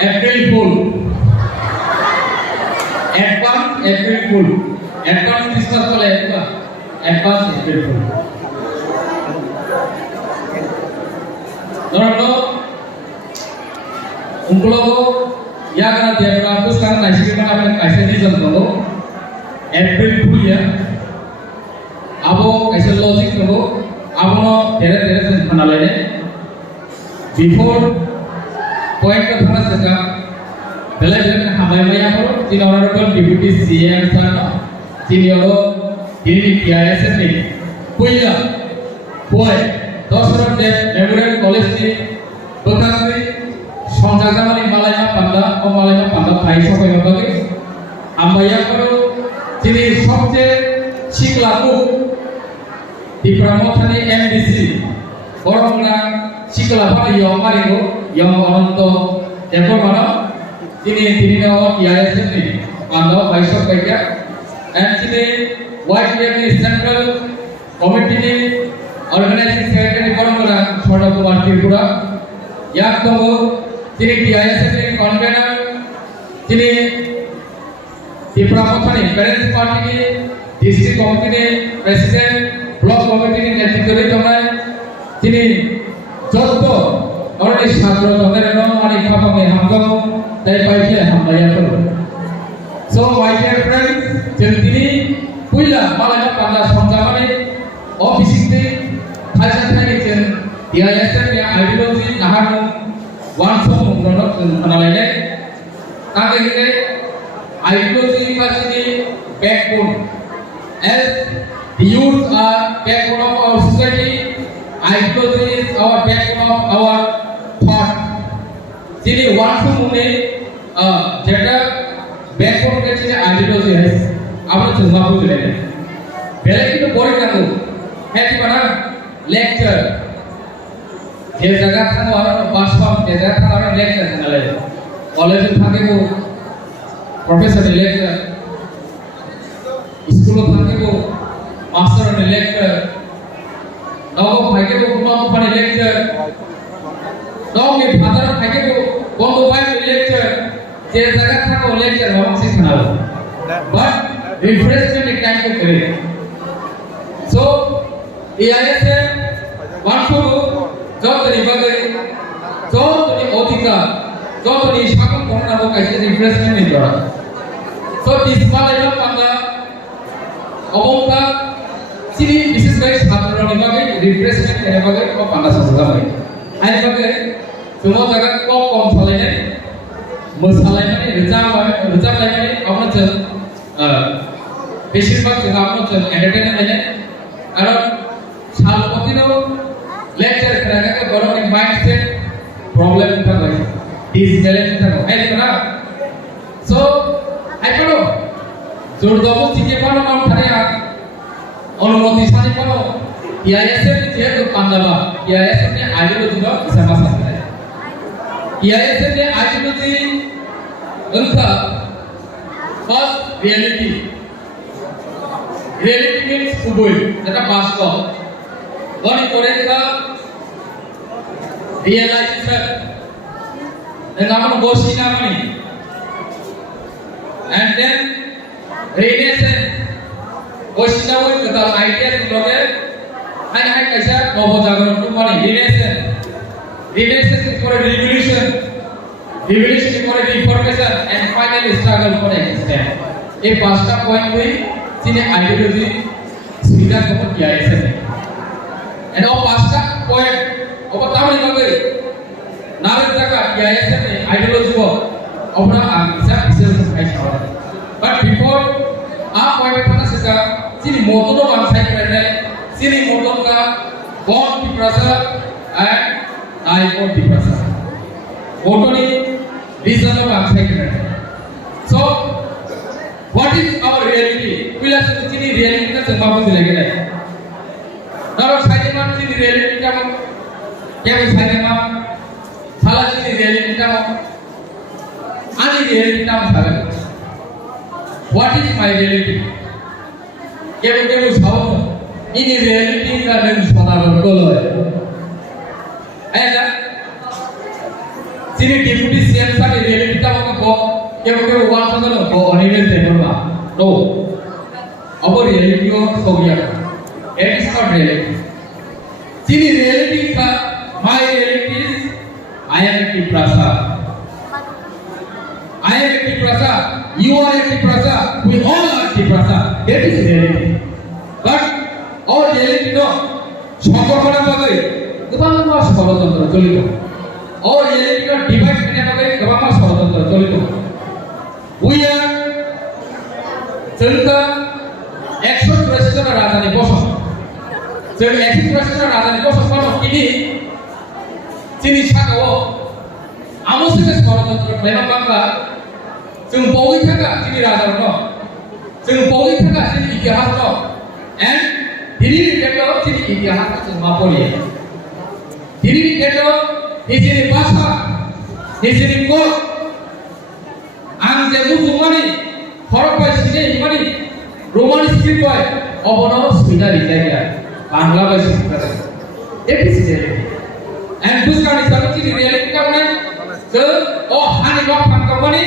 April Fool. Advance April Fool. Advance Christmas bole apa? Advance April Fool. Dorong ungkulo ya karena dia berlaku sekarang nasi kita apa kaisa di contoh April Fool ya. Abo kaisa logic kalo abo no tere sen panalene before point ka thana seka bela bela hamai maya karo tin honorable deputy CM sir tin yoro dini PIS ni puila boy 10 ron de memorial college ni bekakri সংজাগামানি মালাইমা পান্ডা থাই সবাই বাগে আমবাইয়া করো যিনি সবচেয়ে শিকলাকু ডিপ্রামথানি MDC বড়ংরা শিকলাফা ইয়মারিগো ইয়ম অনন্ত দেখো মানো তিনি নাও ইআইএসএম নি পান্ডা vice Paika and তিনি ওয়াইটিএম সেন্ট্রাল কমিটি নি অর্গানাইজিং সেক্রেটারি বড়ংরা ছোট কুমার ত্রিপুরা ইয়াক দঙ্গো তিনি PISF ni convener তিনি ত্রিপুরামথানি parents party ni district committee ni president block committee ni নেতৃত্বে তোমরা তিনি যত অরনি ছাত্র তোদের নমানি পাপামে হামগো তাই পাইছে হামলায়া করো সো মাই ডিয়ার ফ্রেন্ডস তিনি পুইলা মালায়া পান্ডা সংজামানি অফিসিতে থাইসা থাইছেন PISF ni আইডিওলজি নাহানো one song product analyze kage hine ideology pasini backbone as the youth are backbone of our society ideology is our backbone of our thought jini one song mune jeta backbone ke chine ideology hai amra chungma bujle bele kitu bori kamu heti bana lecture যে জায়গা থাকো আর বাসপাম যে জায়গা থাকো আর lecture নালে কলেজে থাকে গো professor lecture স্কুলে থাকে গো মাস্টার লেকচার নব থাকে গো কোন পারে লেকচার নবে ফাদার থাকে গো বন্ধ ভাই লেকচার যে জায়গা থাকো লেকচার বাবা শিখানো বাট রিফ্রেশমেন্ট এক টাইম কে করে সো এআইএসএম ওয়ানফুল যতনি বাগে যতনি অধিকার যতনি শাসন করোনা কাছে রিফ্রেশমেন্ট নি করা সো ডিসমালাইলা পান্ডা অবংকা সিনি বিশেষ করে ছাত্রনি বাগে রিফ্রেশমেন্ট এর বাগে কো পান্ডা সাজা বাগে আই বাগে সুমো জায়গা কম ফলাইনে মোসালাইনে রিজার্ভ আমরা চ বেশিরভাগ জায়গা আমরা চ এন্টারটেইনমেন্ট কারণ সালপতিনো lecture कराने के बड़ों के mindset problem था भाई disbalance था है ना so आई करो जोर दबो सीखे पानो माउंट थारे आ अनुमति सानी पानो PISF ने जे तो पांडवा PISF ने आइडियोलॉजी रो sama sama PISF ने आइडियोलॉजी उनका first reality means kubul যেটা বাস্তব বনি করে কা realization then amon boshi na mani and then realization boshi na hoy kata ideas loge hai kaisa nobo jagron tu mani realization for revolution for reformation and finally struggle for existence এই পাঁচটা point হই যিনি ideology স্বীকার করতে কিয়াছে and all pasta point over tamil bagai narik jaka PISF ne ideology ko obra bisa ai sawa but before point thana seka sini motono bansai kare sini moton ka born di prasa and I born di prasa motoni reason of bansai kare so what is our reality pila sini reality ka semua dilege nai Naro sajeman sini reality kamu, kaya sajeman salah sini reality kamu, ani reality kamu salah. What is my reality? Kaya sahaja, ini reality ka dengan saudara berkoloi. Ayah, Sini deputy CM sa reality ta ko ke wa sa no ko anile de ba no our reality of Soviet it is not reality sini reality ka my reality is I am a Prasad I am a Prasad you are a Prasad we all are Prasad that is reality but our reality no সম্পর্কটা পাবে গোপাল মাস ষড়যন্ত্র চলিত और reality का divide करने का एक गवाह षड़यंत्र चलित we are जनता 100% জন রাজধানী বসন যে 100% জন রাজধানী বসন কোন কিনি চিনি সাকাও আমসিকে ষড়যন্ত্র প্লেনা বাংলা जों बौै थाका चिनि राजा दं जों बौै थाका चिनि इतिहास दं एंड दिनैनि डेटआव चिनि इतिहास जों मा पलियो दिनैनि डेटआव निजेनि भाषा निजेनि कोड आं जे बुझुमानि हरपाय सिने इमानि रोमान स्क्रिप्ट बाय अबनो सुइनारि जायगा बांग्ला बाय सिक्रा इट इज रियलिटी एंड बुझकानि साबचिनि रियलिटी का माने जो ओ हानि लक फांकामानि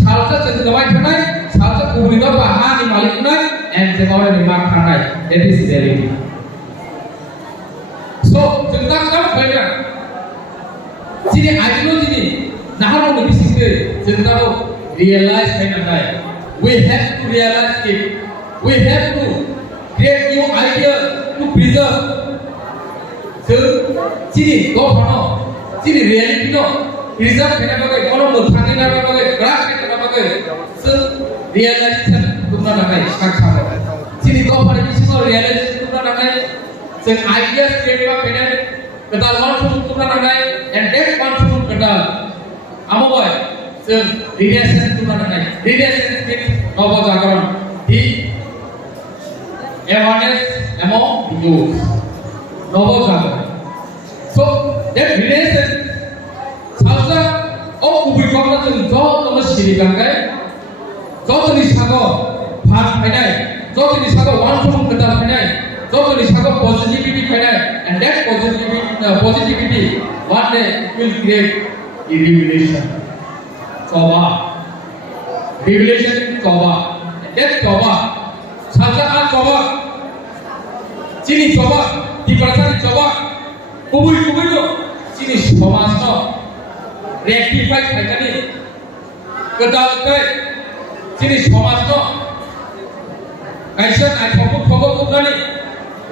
सालसा जों गबाय थानाय सालसा गुबुननि बा हानि मालिक नाय एंड जे मावनाय मा खानाय इट इज रियलिटी सो जों दा काम फैया Sini ideology ni, nahar mo bisige jengka lo realize kaya we have to realize it. We have to create new idea to preserve. So, sini go kono, sini reality no preserve kaya bagai kono muthangi na bagai craft kaya bagai. So, realization tunna nagai saksa bagai. Sini go kono bisige realization tunna nagai. So, ideas create kaya kedal langsung tunna nagai. And that confident kedal amobai so relation tunna nagai relation means nobo jagaran the awareness among the youth nobo jagaran so that relation salsa of kubi komna jeng jo tomo siri gangkai jo toni sago bhat phainai jo toni sago wansung kedal phainai jo toni sago positivity phainai and that positivity one day will create a revelation. Coba, revelation coba. That coba, saja an coba, cini coba, di perasaan coba, kubur tu, cini somas no, rectify kaya ni, kedal kaya, cini somas no, kaisa ay fokus tu nani,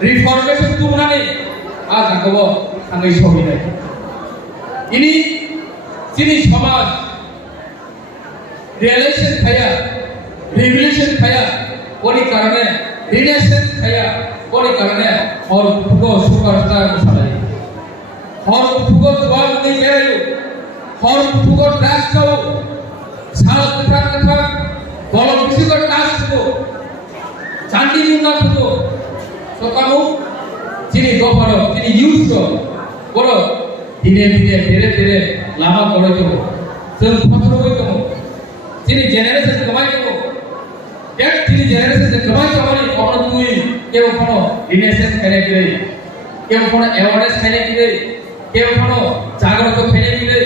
reformation tu nani, aja kau angin sobi ni. Ini sini समाज realisation खाया revolution खाया कोनी कारणे renaissance खाया कोनी कारणे और फुगो superstar मसालाई और फुगो जुआन नहीं करेयो और फुगो ड्रग्स को साल कथा बोलो किसी को ड्रग्स को चांदी Munna फुगो so kamu sini go paro sini use ko बोलो धीरे lama गड़े तो जों फसलो तो जिनि जेनेरेशन कमाई तो डेट जिनि जेनेरेशन कमाई तो माने कोनो तुई के कोनो रिनेसेंस करे कि के कोनो अवेयरनेस करे कि के कोनो जागरूक करे कि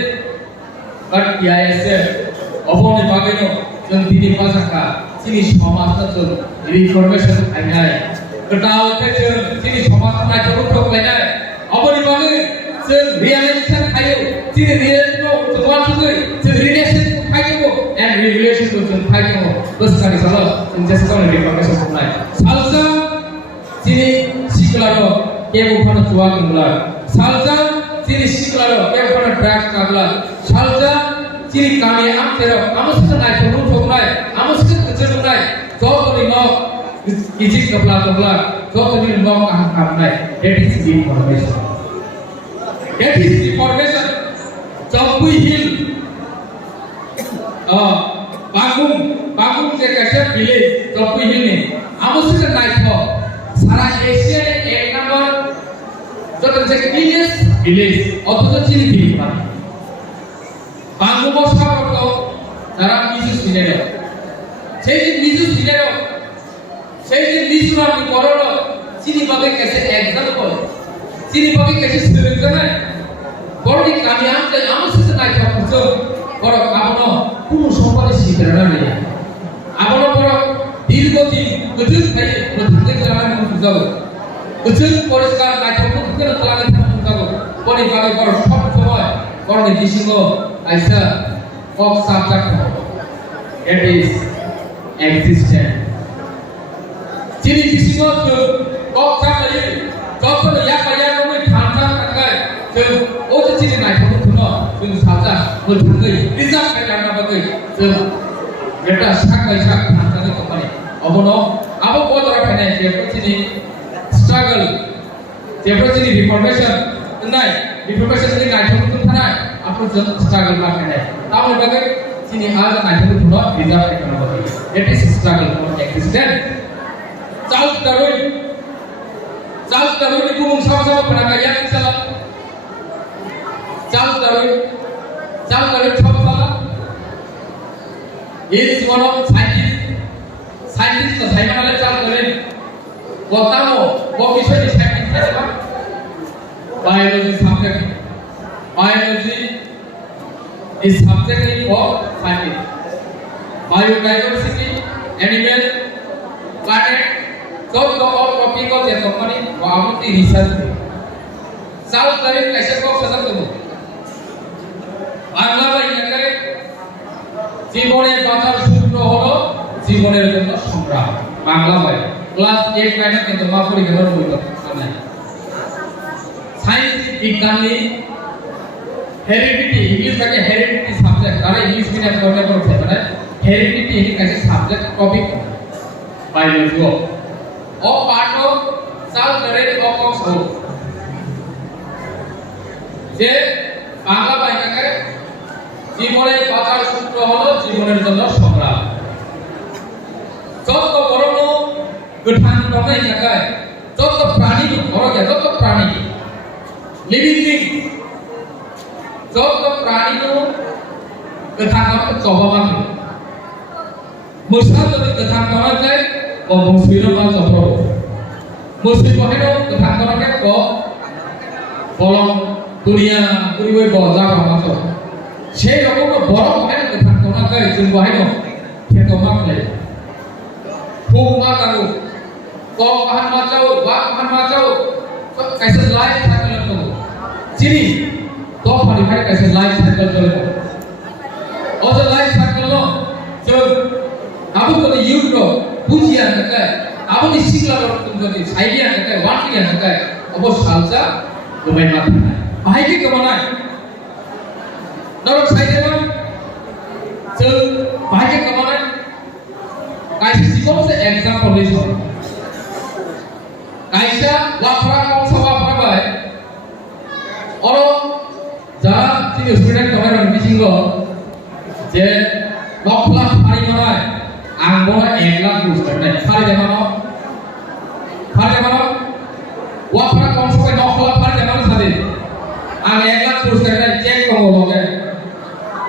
बट या ऐसे अबोने बागेनो जों दिनि पासाका जिनि समाज तो रिफॉर्मेशन आइनाय कटाव के जों जिनि समाज ना जरूर तो लाइनाय अबोने बागे जों रियलाइजेशन खायो जिनि रियलिटी को जवाब सुगे जों रिलेशन खायो एंड रिवोल्यूशन को जों खायो बस खानि साल जों जस्ट को रिफॉर्मेशन खालाय सालसा जिनि सिक्लारो के उफानो जुवा गंगला सालसा जिनि सिक्लारो के उफानो ड्रग्स कागला सालसा जिनि कामी आमतेरो आमसके नाय थनु थोनाय आमसके कचनुनाय जतनि न इजि कपला जतनि न काहा खामनाय that is information That is information. Jambu Hill, Bagum से कैसे मिले Jambu Hill ने आमोसे का नाइट हो सारा एशिया ने एक नंबर जो तुमसे के विलेज और तो चीनी भी माने Bagum बसा करतो सारा मिजुस मिलेरो सेही मिजुस ना मी करो चीनी बागे कैसे example Sini bagi kasih sebenarnya, kalau di kami ambil, amat sesuatu Pasuk borok abono kuno sompare sidrana neya abono borok dirgoti gejut thaye prothike jalane mujago gejut poriskar naithokko theke jalane mujago pori babe borok sob somoy borok disingo aisa of subject it is existent chini disingo to of subject যখন ইয়াকায়া কমে ঠান্ডা থাকায় जों ओजे चिनि नायखौ थुनो जों साजा मोथाङै reserve खालामना बागै जों बेटा साखाय साख थांनानै कम्पानि अबनो आबो बदरा फैनाय जेफोर चिनि स्ट्रागल जेफोर चिनि रिफर्मेशन नाय रिफर्मेशन नि नायखौ थुनथानाय आपो जों स्ट्रागल मा फैनाय तामले बागै चिनि आज नायखौ थुनो रिजार्भ खालामना बागै it is struggle for existence Charles Darwin ni bumung sama-sama penagaya misalnya Charles Darwin sama-sama he is one of scientist to saya mana Charles Darwin pertama kok bisa di scientist apa biology is subject for scientist biodiversity animal planet सब topic को जे company वामती research south direct कैसे को सदर देबो বাংলা বা ইংরেজি জীবনের বাঁচার সূত্র হলো জীবনের জন্য সংগ্রাম বাংলা বই ক্লাস 8 9 কিন্তু মা পরীক্ষার বই নাই সায়েন্স বিজ্ঞানী হেরিডিটি ইংলিশ থেকে হেরিডিটি সাবজেক্ট আর ইংলিশ মিডিয়াম পড়তে পড়তে মানে হেরিডিটি এই কাছে subject topic biology of part of South Korea of Oxford যে বাংলা বাইনাকে জীবনের বাঁচার সূত্র হলো জীবনের জন্য সংগ্রাম যত বড় গঠন করাই জায়গায় যত প্রাণী বড় যত প্রাণী লিভিং থিং যত প্রাণী গঠন করা চবামান মুসা যদি গঠন করা যায় মুসলিম বা চক্র মুসলিম বাহিনী গঠন করাকে ক বলম দুনিয়া দুনিয়া বজা বামাচ সেই রকম বড় বাহিনী গঠন করাকে जों বাহিনী খেতমা খালে খুব মা কারু ক বাহান মাচাও বা বাহান মাচাও কাইসে লাইফ সাইকেল তো চিনি তো ফারিফাই কাইসে লাইফ সাইকেল চলে ও যে লাইফ সাইকেল नो जों আবু যদি ইউরো বুঝিয়া থাকে আপনি শিখলা যদি সাইডিয়া থাকে ওয়াটিয়া থাকে অবশ্য সালসা গোমাই মাথা বাহাইকে কেমন নরক সাইডে जों বাহাইকে কেমন কাইসা জীবন সে एग्जांपल লিস কাইসা ওয়াফরা কম সভা পাবাই অর যারা তিনি স্টুডেন্ট কমার মিটিং যে Nakla ফারি মারায় ang bola 1 lakh puruskar naik hari demano wapra kaum sampai 9 lakh hari demano sadi ang 1 lakh puruskar naik cek kamu loge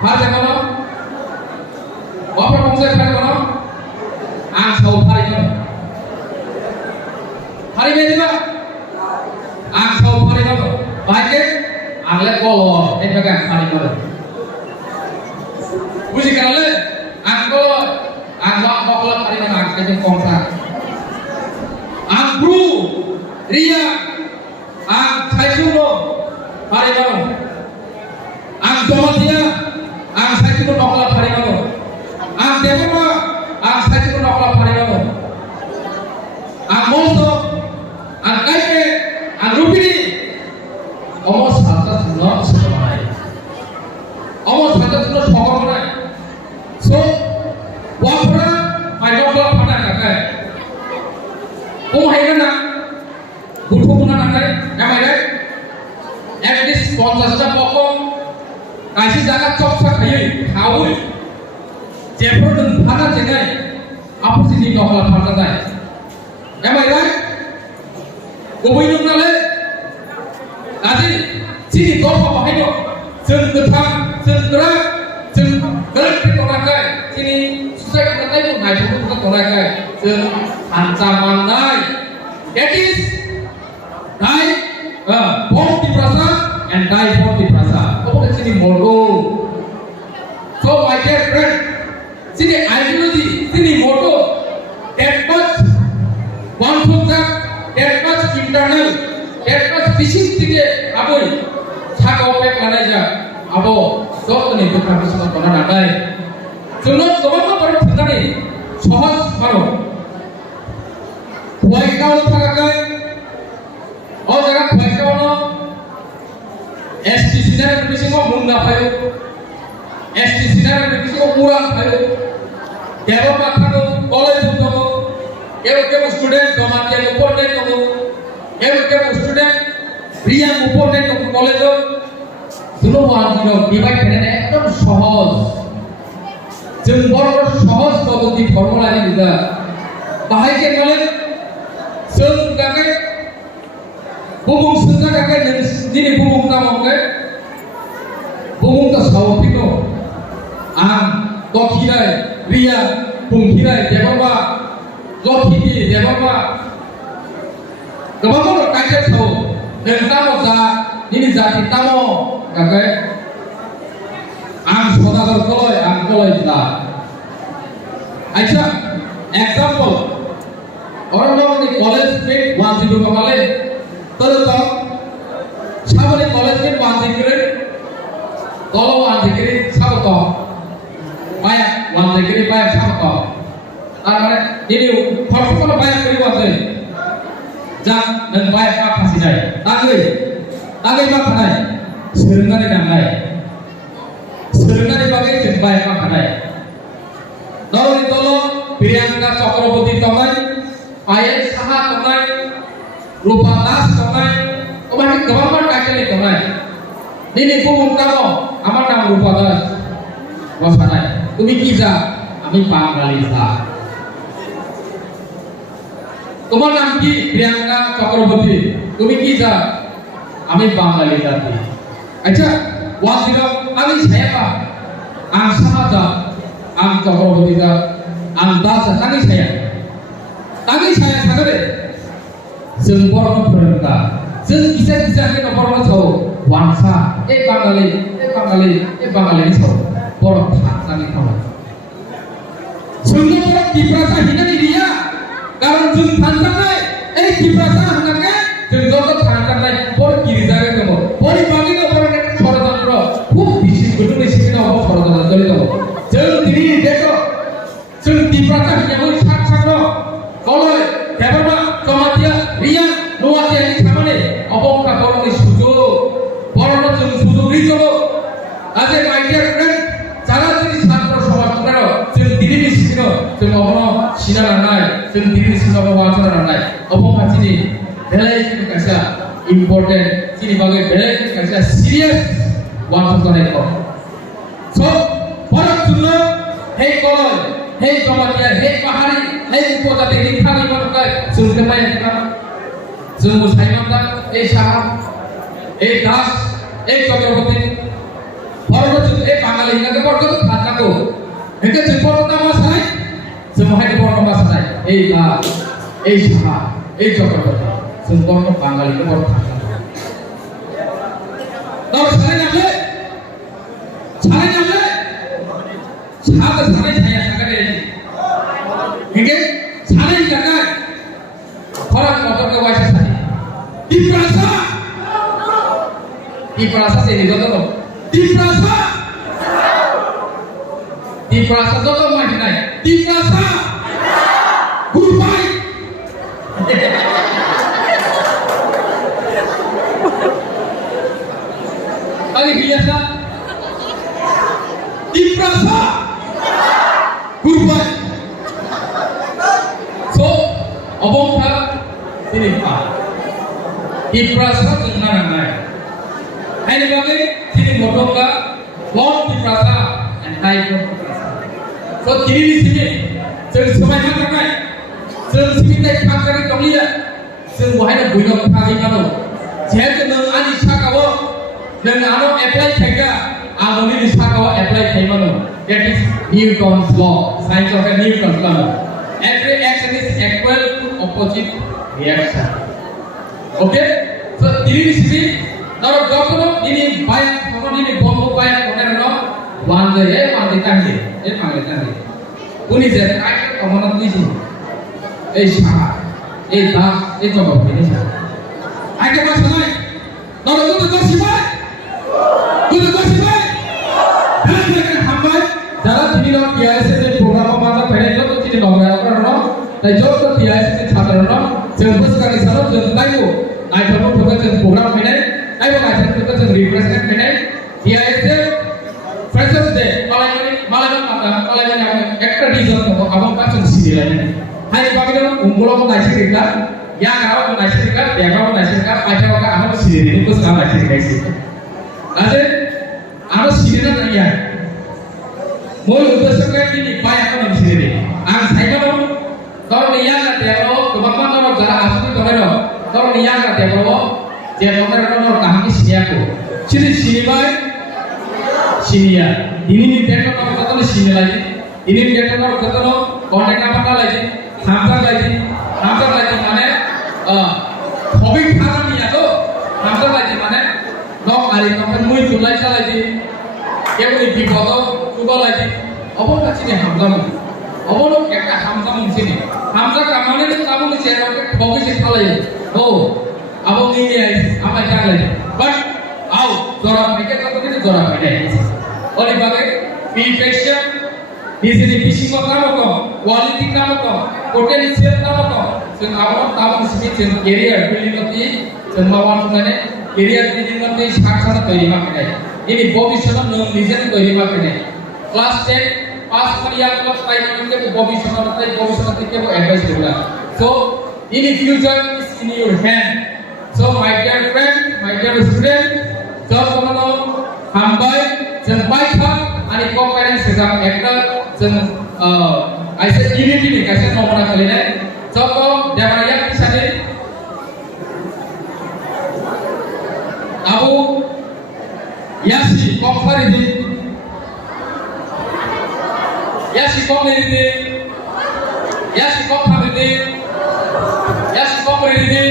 hari demano wapra kaum sampai hari demano ang sau hari demano hari demano ang sau hari demano baik ang lek kolor itu kan hari demano buji kale ang kolor ang bakal hari mana kita kontrak ang bru ria ang saikuno hari mana ang domatia ang saikuno bakal hari mana ang dema ang saikuno bakal hari mana ang moso ang kaipe ang rupini omos hata suno sebenarnya omos hata suno sebenarnya so wapra maidokla pada kakai hai butuh mana nakai namai deh at least 50 ta pokong kaisi jaga chop sa khai haui jepur dun phana jengai apu sini dokla phana dai namai deh goboi nung nale adi sini dorpa bahino जों गोथां जों गोरा जों गोरोन्थि खालामाखै दिनै suicide खालामनाय नायथावखौ खालामाखै जों हान्जामानाय that is die for the prasa and die for the prasa apa sini modo যতনি দুঃখার কিছু করা নাগায় जोंनो गोबां बाथ्रा खोन्थानि सहज मानो फरायसालियाव थांगाखै अ जायगा फरायसालियावनो एसटी सिनार बिसिङाव मुंना फायो एसटी सिनार बिसिङाव मुरा फायो केबो माथानो कलेज दङ केबो स्टुडेन्ट जमाते उपरने दङ केबो स्टुडेन्ट रिया उपरने दङ कलेजआव जोंनो वाजिनो बिबाय थानाया एकदम सहज जों बर' सहज पद्धति फर्मुलानि लिदा बाहायके माने जों गाके बुबुं सुनजा गाके दिनै बुबुं नामावके बुबुं ता सावथिनो आं दखिराय रिया पुंखिराय देबाबा लखिनि देबाबा गोबां बर' कायसे साव नोंतामो जा दिनै जाति तामो गाके आं सदागर कलय आं कलय दा अच्छा एग्जांपल अरननि कॉलेज में वाजिबो बाले तर तो साबले कॉलेज में वाजिबरे कलो वाजिबरे साब तो पाया वाजिबरे पाया साब तो तार माने ini फर्स्ट बाय करि वाजे जा नों बाय का फासि जाय तागै मा खानाय सोलोंनानै दांनाय सोलोंनानै बागै जों बाय मा खानाय दलनि दल प्रियंका चक्रवर्ती तमाय पायल साहा तमाय रूपा दास तमाय ओबानि गोबां काकेलि तमाय दिनै बुहुमकामो আমার নাম রূপা দাস বসানাই তুমি কি যা আমি বাঙালি যা তোমার নাম কি প্রিয়াঙ্কা চক্রবর্তী তুমি কি যা আমি বাঙালি জাতি আচ্ছা ওয়াজির আমি সায়াবা আং সাহাজা आं चक्रवर्ती दा आं दास तांनि साया सागरे जों बर'नो फोरोंगा जों किसा के न'खरनो साव वांसा ए बाङालिनि साव बर' थांनानै थाव जोंनो बर' दिप्रासा हिनानि रिया कारण जों थांजानाय ए दिप्रासा होननाके जों जत थांजानाय बर' गिरिजागे दङ बरि बागिनो बर' षড়যন্ত্র খুব বেশি গুরুত্ব শিখিনা ও ষড়যন্ত্র চলে যাব जों दिनै देखो जों दिप्रासा हिसाबै सानो कलय देबरमा कमातिया रिया नवातियानि सामाने अबंका बर'नि सुजुग बर'नो जों सुजुग रिजो आजे माय डियर फ्रेंड যারা যদি ছাত্র সমাজ করার जों दिनैनि सिनो जों अबनो सिना लानाय जों दिनैनि सिनो वाचना लानाय अबंका दिनै बेले कासा इम्पोर्टेन्ट दिनै बागै बेले कासा सिरियास वाचना जानाय को सो भारत जुनो हे कलय हे जमातिया हे पाहाड़ी हे उपजाति लिखानि मनकाय जों केमाय था जों साइमनदा ए साहा ए दास ए चक्रवर्ती भारत जुन ए बाङालि हिनाके बरकत थाकाको हेके जों बरता मासाय जों हाय बरता मासाय ए दा ए साहा ए चक्रवर्ती जों बरता बाङालिके बरता दाव सानै नामले साबे सानै साया सागरे हेगे सानै जागाय फरक मटरके वाइसा सानै दिप्रासा से निजो तो दिप्रासा तो माथि नाय दिप्रासा गुड बाय आगे बियासा दिप्रासा Goodbye. So, abongka ini pak. Diprasa jumlah nangai. Ini bagi sini motorka long diprasa and high diprasa. So kiri di sini, jadi semua yang nangai. Jadi sini kita pakai kamlia. Jadi wahai bujuk kaki kamu. Jadi nang ani sakawo, nang anu apply kaya, anu ni sakawo apply kaya mana? That is Newton's law, science of Newton's law. Every action is equal to opposite reaction. Okay? So, ini sini, kalau dokter ini banyak, kalau ini bombo banyak, kalau no, one tangge, Uni saya kaya, kamu nanti sini, sah, dah, coba ini sah. Ayo mas, kalau itu tersipai, hambai jara tini no PIS de program mata pere jo to tini no ya no tai jo to PIS de chhatra no jembus kari saro jentai ko ai thamo thoka jen program mene ai ba ai thoka jen refreshment mene PIS de freshers de malai mata ekta reason ko abang ka jen sini lagi hai bagino unggulo mo nai sirika ya karo mo nai sirika ya karo mo nai sirika ai karo ka amo sini ni ko sa nai sirika sih aje aro sini na ya mul uddesya ini paya kan sini ang saya kan kalau niat nak develop kebanggaan orang cara asli kalau kalau niat nak develop orang orang kami sini aku sini baik sini ya ini develop orang kata sini lagi ini develop orang kata kontak apa lagi hamzah lagi mana hobi cara ni ya tuh hamzah lagi mana dok hari kapan mui tulai lagi ya boleh dibawa juga lagi apa kasih ni hamzah mu apa lo kayak hamzah mu sini hamzah kamane ni kamu ni cewek hobi siapa lagi oh apa ni ya apa yang lagi but आओ जोरा mereka kata ni जोरा mereka और इबागे perfection di sini fishing kamu kok quality kamu kok potential kamu kok sen awak kamu sini sen career building nanti sen bawan sungane career building nanti saksana তৈরি মাকে ini ভবিষ্যৎ নিজের তৈরি মাকে class 10 pass kariya class 5 nanti ভবিষ্যৎ থেকে advice দেবো so in future is in your hand so my dear friend my dear student जब तुम्हारा hambai dan baik hak ani co-parent sedang actor dan ऐसे unity nih कैसे nomor kali ini contoh dia rakyat di sana Abu Yasi Kofar ini Yasi Kofar ini Yasi Kofar ini Yasi Kofar ini